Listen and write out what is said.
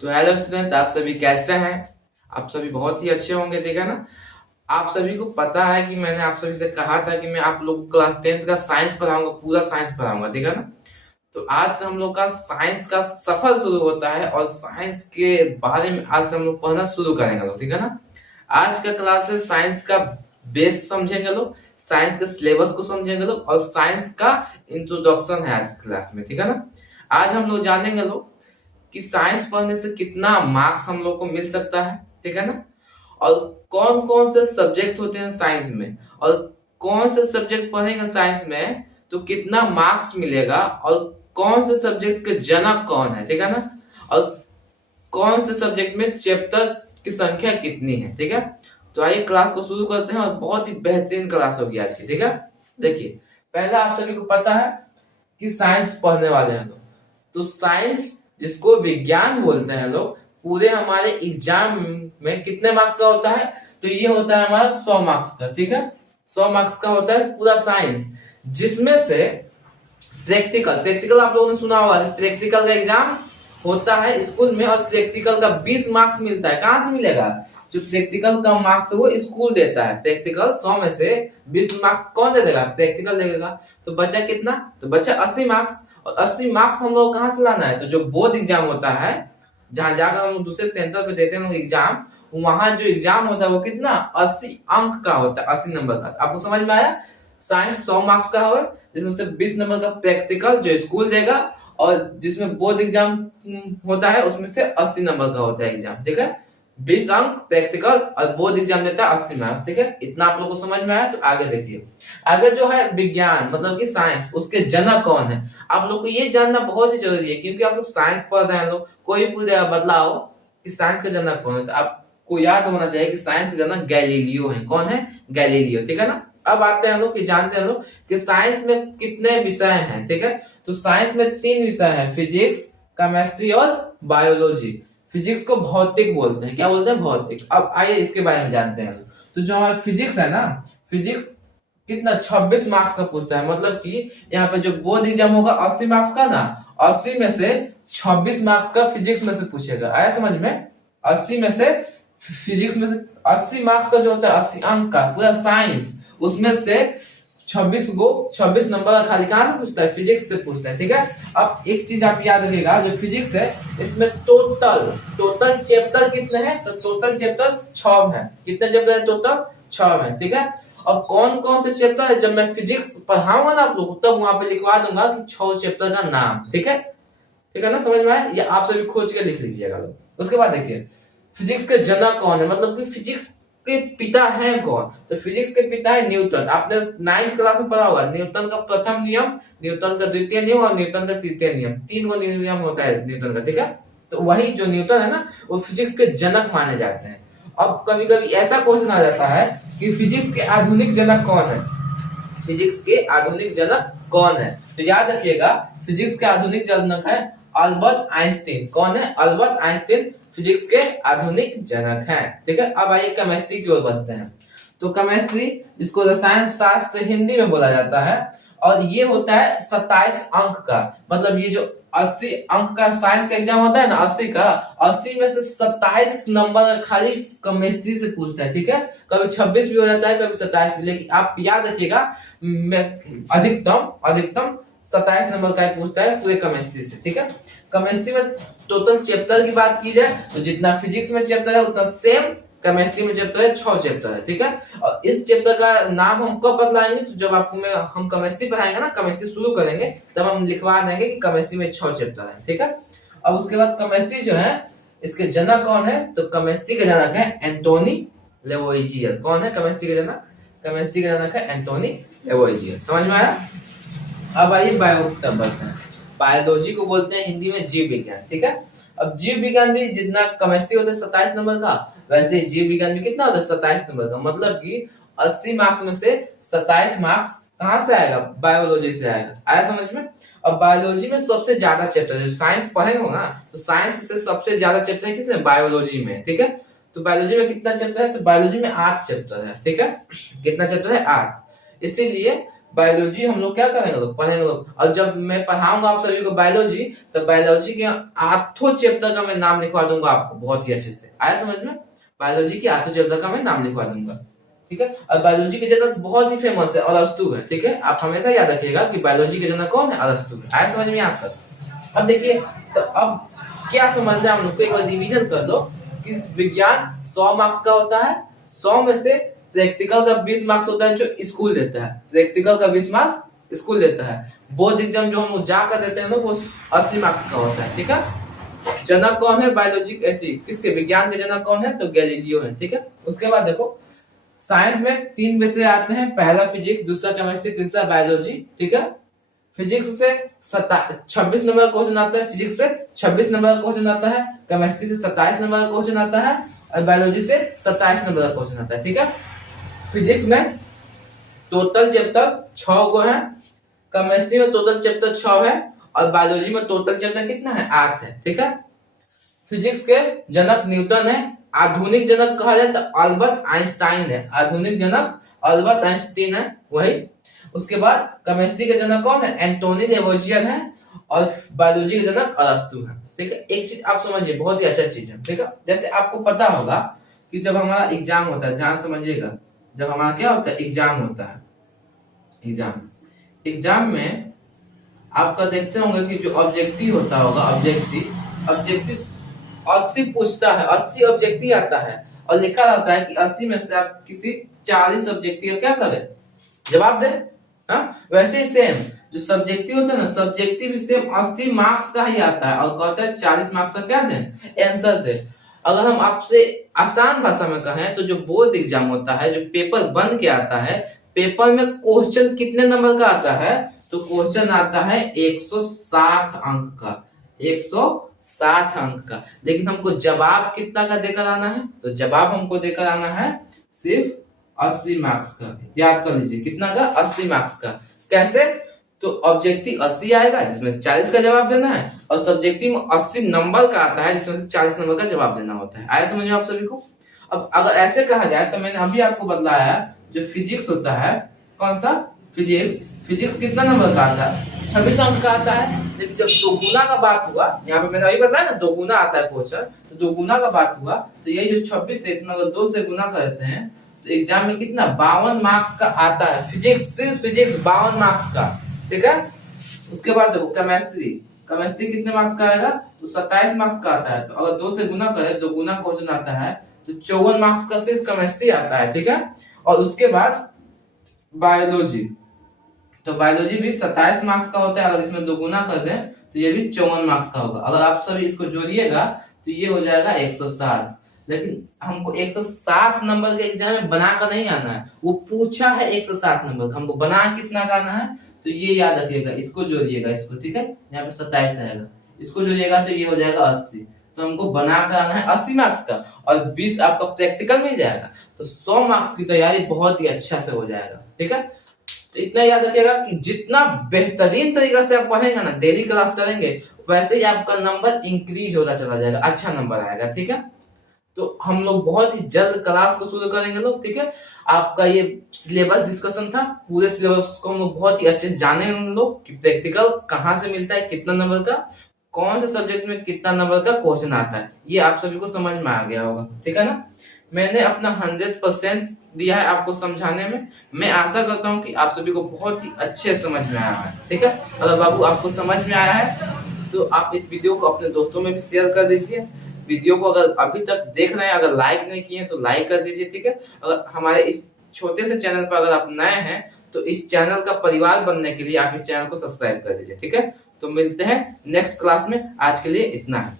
तो hello student, आप सभी कैसे हैं। आप सभी बहुत ही अच्छे होंगे, ठीक है ना। आप सभी को पता है कि मैंने आप सभी से कहा था कि मैं आप लोग को क्लास 10th का साइंस पढ़ाऊंगा, पूरा साइंस पढ़ाऊंगा, ठीक है ना। तो आज से हम लोग का साइंस का सफर शुरू होता है और साइंस के बारे में आज से हम लोग पढ़ना शुरू करेंगे लोग, ठीक है ना। आज का क्लास है साइंस का बेस समझेंगे लोग, साइंस के सिलेबस को समझेंगे लोग और साइंस का इंट्रोडक्शन है आज क्लास में, ठीक है ना। आज हम लोग जानेंगे लोग कि साइंस पढ़ने से कितना मार्क्स हम लोग को मिल सकता है, ठीक है ना। और कौन कौन से सब्जेक्ट होते हैं साइंस में, और कौन से सब्जेक्ट पढ़ेंगे साइंस में तो कितना मार्क्स मिलेगा, और कौन से सब्जेक्ट के जनक कौन है, ठीक है ना। और कौन से सब्जेक्ट में चैप्टर की संख्या कितनी है, ठीक है। तो आइए क्लास को शुरू करते हैं और बहुत ही बेहतरीन क्लास होगी आज की, ठीक है। देखिए, पहला आप सभी को पता है कि साइंस पढ़ने वाले हैं तो साइंस जिसको विज्ञान बोलते हैं लोग, पूरे हमारे एग्जाम में कितने मार्क्स का होता है, तो ये होता है हमारा 100 मार्क्स का, ठीक है। 100 मार्क्स का होता है पूरा साइंस, जिसमें से प्रैक्टिकल आप लोगों ने सुना होगा, प्रैक्टिकल का एग्जाम होता है स्कूल में और प्रैक्टिकल का 20 मार्क्स मिलता है। कहां से मिलेगा? जो प्रैक्टिकल का मार्क्स वो स्कूल देता है। प्रैक्टिकल 100 में से 20 मार्क्स कौन दे देगा? प्रैक्टिकल देगा। तो बचा कितना? तो बचा 80 मार्क्स। और 80 मार्क्स हम लोग कहाँ से लाना है? तो जो बोर्ड एग्जाम होता है, जहां जाकर हम दूसरे सेंटर पे देते हैं एग्जाम, वहां जो एग्जाम होता है वो कितना 80 अंक का होता है, 80 नंबर का। आपको समझ में आया? साइंस 100 मार्क्स का हो, जिसमें से 20 नंबर का प्रैक्टिकल जो स्कूल देगा, और जिसमें बोर्ड एग्जाम होता है उसमें से 80 नंबर का होता है एग्जाम, ठीक है। 20 अंक प्रैक्टिकल और बोर्ड एग्जाम देता है 80 मार्क्स, ठीक है। इतना आप लोग को समझ में आया। तो आगे देखिए, आगे जो है विज्ञान मतलब कि साइंस, उसके जनक कौन है? आप लोग को ये जानना बहुत ही जरूरी है, क्योंकि आप लोग साइंस पढ़ रहे हैं लोग, कोई पूछेगा बदलाव कि साइंस का जनक कौन है, तो आपको याद होना चाहिए कि साइंस के जनक गैलीलियो है। कौन है? गैलीलियो, ठीक है ना। अब आते हैं लोग कि जानते हैं लोग कि साइंस में कितने विषय हैं, ठीक है। तो साइंस में 3 विषय हैं, फिजिक्स, केमिस्ट्री और बायोलॉजी। फिजिक्स को भौतिक बोलते हैं। क्या बोलते हैं? भौतिक। अब आइए इसके बारे में जानते हैं। तो जो हमारा फिजिक्स है ना, फिजिक्स कितना 26 मार्क्स का पूछता है। मतलब कि यहाँ पे जो बोर्ड एग्जाम होगा 80 मार्क्स का ना, 80 में से 26 मार्क्स का फिजिक्स में से पूछेगा। आया समझ में? 80 में से फिजिक्स में से 80 मार्क्स का जो होता है, 80 अंक का पूरा साइंस, उसमें से 26 नंबर का खाली कहां से पूछता है? फिजिक्स से पूछता है, ठीक है। अब एक चीज आप याद रखिएगा, जो फिजिक्स है इसमें टोटल चैप्टर कितने हैं? तो टोटल चैप्टर 6 है। कितने चैप्टर है टोटल? 6 है, ठीक है। अब कौन कौन से चैप्टर है, जब मैं फिजिक्स पढ़ाऊंगा ना आप लोग को, तब वहां पे लिखवा दूंगा कि 6 चैप्टर का नाम, ठीक है। ठीक है ना, समझ में आया? ये आप सभी खोज के लिख लीजिएगा लोग। उसके बाद देखिए, फिजिक्स के जनक कौन है, मतलब कि फिजिक्स के पिता हैं कौन? तो फिजिक्स के पिता है न्यूटन। आपने 9th क्लास में पढ़ा होगा, न्यूटन का प्रथम नियम, न्यूटन का द्वितीय नियम और न्यूटन का तृतीय नियम। 3 गो नियम होता है न्यूटन का, ठीक है। तो वही जो न्यूटन है ना, वो फिजिक्स के जनक माने जाते हैं। अब कभी कभी ऐसा क्वेश्चन आ जाता है कि फिजिक्स के आधुनिक जनक कौन है? फिजिक्स के आधुनिक जनक कौन है? तो याद रखिएगा, फिजिक्स के आधुनिक जनक है अल्बर्ट आइंस्टीन। कौन है? अल्बर्ट आइंस्टीन फिजिक्स के आधुनिक जनक हैं, ठीक है। अब आइए केमिस्ट्री की ओर बढ़ते हैं। तो केमिस्ट्री, जिसको रसायन शास्त्र हिंदी में बोला जाता है, और ये होता है 27 अंक का। मतलब ये जो 80 अंक का साइंस का एग्जाम होता है ना, 80 का, 80 में से 27 नंबर खाली केमिस्ट्री से पूछता है, ठीक है। कभी 26 भी हो जाता है, कभी 27 भी, लेकिन आप याद रखिएगा अधिकतम 27 नंबर का पूछता है पूरे केमिस्ट्री से, ठीक है। केमिस्ट्री में टोटल चैप्टर की बात की जाए तो जितना फिजिक्स में चैप्टर है उतना सेम केमिस्ट्री में चैप्टर है, 6 चैप्टर है, ठीक है। और इस चैप्टर का नाम हम कब बतलाएंगे? तो जब आपको हम केमिस्ट्री पढ़ाएंगे ना, केमिस्ट्री शुरू करेंगे, तब हम लिखवा देंगे कि केमिस्ट्री में 6 चैप्टर है, ठीक है। अब उसके बाद केमिस्ट्री जो है, इसके जनक कौन है? तो केमिस्ट्री के जनक है एंटोनी लेवोइजियर। कौन है केमिस्ट्री के जनक? केमिस्ट्री के जनक है एंटोनी लेवोइजियर। समझ में आया? अब आइए बायो तब बढ़ते हैं। बायोलॉजी को बोलते हैं हिंदी में जीव विज्ञान, ठीक है। अब जीव विज्ञान भी जितना केमिस्ट्री होता है 27 नंबर का, वैसे जीव विज्ञान में कितना होता है? 27 नंबर का। मतलब कि 80 मार्क्स में से 27 मार्क्स कहां से आएगा? बायोलॉजी से आएगा। आया समझ में? अब बायोलॉजी में सबसे ज्यादा चैप्टर है, जो साइंस पढ़ेंगे ना, तो साइंस से सबसे ज्यादा चैप्टर है किसमें? बायोलॉजी में, ठीक है। तो बायोलॉजी में कितना चैप्टर है? तो बायोलॉजी में 8 चैप्टर है, ठीक है। कितना चैप्टर है? 8। इसीलिए बायोलॉजी हम लोग क्या करेंगे लोग, पढ़ेंगे लोग। और जब मैं पढ़ाऊंगा आप सभी को बायोलॉजी, तो बायोलॉजी के आठों चैप्टर का मैं नाम लिखवा दूंगा आपको बहुत ही अच्छे से। आया समझ में? बायोलॉजी के आठों चैप्टर का मैं नाम लिखवा दूंगा, ठीक है। और बायोलॉजी के जनक बहुत ही फेमस है, अरस्तु है, ठीक है। आप हमेशा याद रखिएगा कि बायोलॉजी के जनक कौन है, अरस्तु है। आया समझ में यहाँ तक? अब देखिए, तो अब क्या समझना है हम लोग को, एक बार रिवीजन कर लो कि विज्ञान 100 मार्क्स का होता है। 100 में से प्रैक्टिकल का 20 मार्क्स होता है जो स्कूल देता है, प्रैक्टिकल का 20 मार्क्स स्कूल देता है। बोर्ड एग्जाम जो हम लोग जाकर देते हैं लोग, वो 80 मार्क्स का होता है, ठीक है। जनक कौन है बायोलॉजी किसके, विज्ञान के जनक कौन है, तो गैलीलियो है, ठीक है। उसके बाद देखो, साइंस में 3 विषय आते हैं, पहला फिजिक्स, दूसरा केमिस्ट्री, तीसरा बायोलॉजी, ठीक है। फिजिक्स से 26 नंबर का क्वेश्चन आता है, फिजिक्स से 26 नंबर का क्वेश्चन आता है, केमिस्ट्री से 27 नंबर का क्वेश्चन आता है, और बायोलॉजी से 27 नंबर का क्वेश्चन आता है, ठीक है। फिजिक्स में टोटल चैप्टर 6 गो है, केमिस्ट्री में टोटल चैप्टर 6 है, और बायोलॉजी में टोटल चैप्टर कितना है, 8 है, ठीक है। फिजिक्स के जनक न्यूटन है, आधुनिक जनक कहा जाए तो अल्बर्ट आइंस्टाइन है, आधुनिक जनक अल्बर्ट आइंस्टीन है वही। उसके बाद केमिस्ट्री के जनक कौन है, एंटोनी लेवोजियर है, और बायोलॉजी के जनक अरस्तु है, ठीक है। एक चीज आप समझिए, बहुत ही अच्छा चीज है, ठीक है। जैसे आपको पता होगा कि जब हमारा एग्जाम होता है, ध्यान समझिएगा, जब हमारा क्या होता है, एग्जाम होता है, एग्जाम में आपका देखते होंगे कि जो ऑब्जेक्टिव होता होगा, ऑब्जेक्टिव 80 पूछता है, 80 ऑब्जेक्टिव आता है, और लिखा रहता है कि 80 में से आप किसी 40 ऑब्जेक्टिव का क्या करें, जवाब दें। हाँ, वैसे ही सेम जो सब्जेक्टिव होता है ना, सब्जेक्टिव भी सेम 80 मार्क्स का ही आता है, और कहता है 40 मार्क्स का क्या दें, आंसर दें। अगर हम आपसे आसान भाषा में कहें तो जो बोर्ड एग्जाम होता है, जो पेपर बन के आता है, पेपर में क्वेश्चन कितने नंबर का आता है, तो क्वेश्चन आता है 160 अंक का, 160 अंक का। लेकिन हमको जवाब कितना का देकर आना है, तो जवाब हमको देकर आना है सिर्फ 80 मार्क्स का। याद कर लीजिए, कितना का, 80 मार्क्स का। कैसे, तो ऑब्जेक्टिव 80 आएगा जिसमें से 40 का जवाब देना है, और सब्जेक्टिव में 80 नंबर का आता है जिसमें से 40 नंबर का जवाब देना होता है। आया समझ में आप सभी को? अब अगर ऐसे कहा जाए तो मैंने अभी आपको बतलाया, जो फिजिक्स होता है, कौन सा फिजिक्स कितना नंबर का आता है, 26 अंक का आता है। लेकिन जब दोगुना का बात हुआ, यहाँ पे मैंने अभी बताया ना, दोगुना आता है क्वेश्चन, तो दोगुना का बात हुआ, तो ये जो 26 है, इसमें अगर 2 से गुना करते हैं तो एग्जाम में कितना, 52 मार्क्स का आता है। फिजिक्स, सिर्फ फिजिक्स 52 मार्क्स का, ठीक है। उसके बाद देखो केमिस्ट्री कितने मार्क्स का आएगा, तो 27 मार्क्स का आता है। तो अगर 2 से गुना करें, तो गुना क्वेश्चन आता है, तो 54 मार्क्स का सिर्फ केमिस्ट्री आता है, ठीक है। और उसके बाद बायोलॉजी, तो बायोलॉजी भी 27 मार्क्स का होता है, अगर इसमें 2 गुना कर दें तो ये भी 54 मार्क्स का होगा। अगर आप सभी इसको जोड़िएगा तो ये हो जाएगा 160। लेकिन हमको 160 नंबर के एग्जाम में बनाकर नहीं आना है, वो पूछा है 160 नंबर, हमको बना कितना का आना है, तो ये याद रखिएगा, इसको जोड़िएगा इसको, ठीक है। यहाँ पे 27 आएगा, इसको जोड़िएगा तो ये हो जाएगा 80। तो हमको बना कर आना है 80 मार्क्स का, और 20 आपका प्रैक्टिकल मिल जाएगा, तो 100 मार्क्स की तैयारी बहुत ही अच्छा से हो जाएगा, ठीक है। तो इतना याद रखिएगा कि जितना बेहतरीन तरीका से आप पढ़ेंगे ना, डेली क्लास करेंगे, वैसे ही आपका नंबर इंक्रीज होता चला जाएगा, अच्छा नंबर आएगा, ठीक है। तो हम लोग बहुत ही जल्द क्लास को शुरू करेंगे लोग, ठीक है। आपका ये सिलेबस डिस्कशन था, पूरे सिलेबस को हम लोग बहुत ही अच्छे से जाने हम लोग कि प्रैक्टिकल कहाँ से मिलता है, कितना नंबर का, कौन से सब्जेक्ट में कितना नंबर का क्वेश्चन आता है, ये आप सभी को समझ में आ गया होगा, ठीक है ना। मैंने अपना 100% दिया है आपको समझाने में। मैं आशा करता हूँ कि आप सभी को बहुत ही अच्छे समझ में आया है, ठीक है। अगर बाबू आपको समझ में आया है तो आप इस वीडियो को अपने दोस्तों में भी शेयर कर दीजिए। वीडियो को अगर अभी तक देख रहे हैं, अगर लाइक नहीं किए तो लाइक कर दीजिए, ठीक है। अगर हमारे इस छोटे से चैनल पर अगर आप नए हैं तो इस चैनल का परिवार बनने के लिए आप इस चैनल को सब्सक्राइब कर दीजिए, ठीक है। तो मिलते हैं नेक्स्ट क्लास में, आज के लिए इतना है।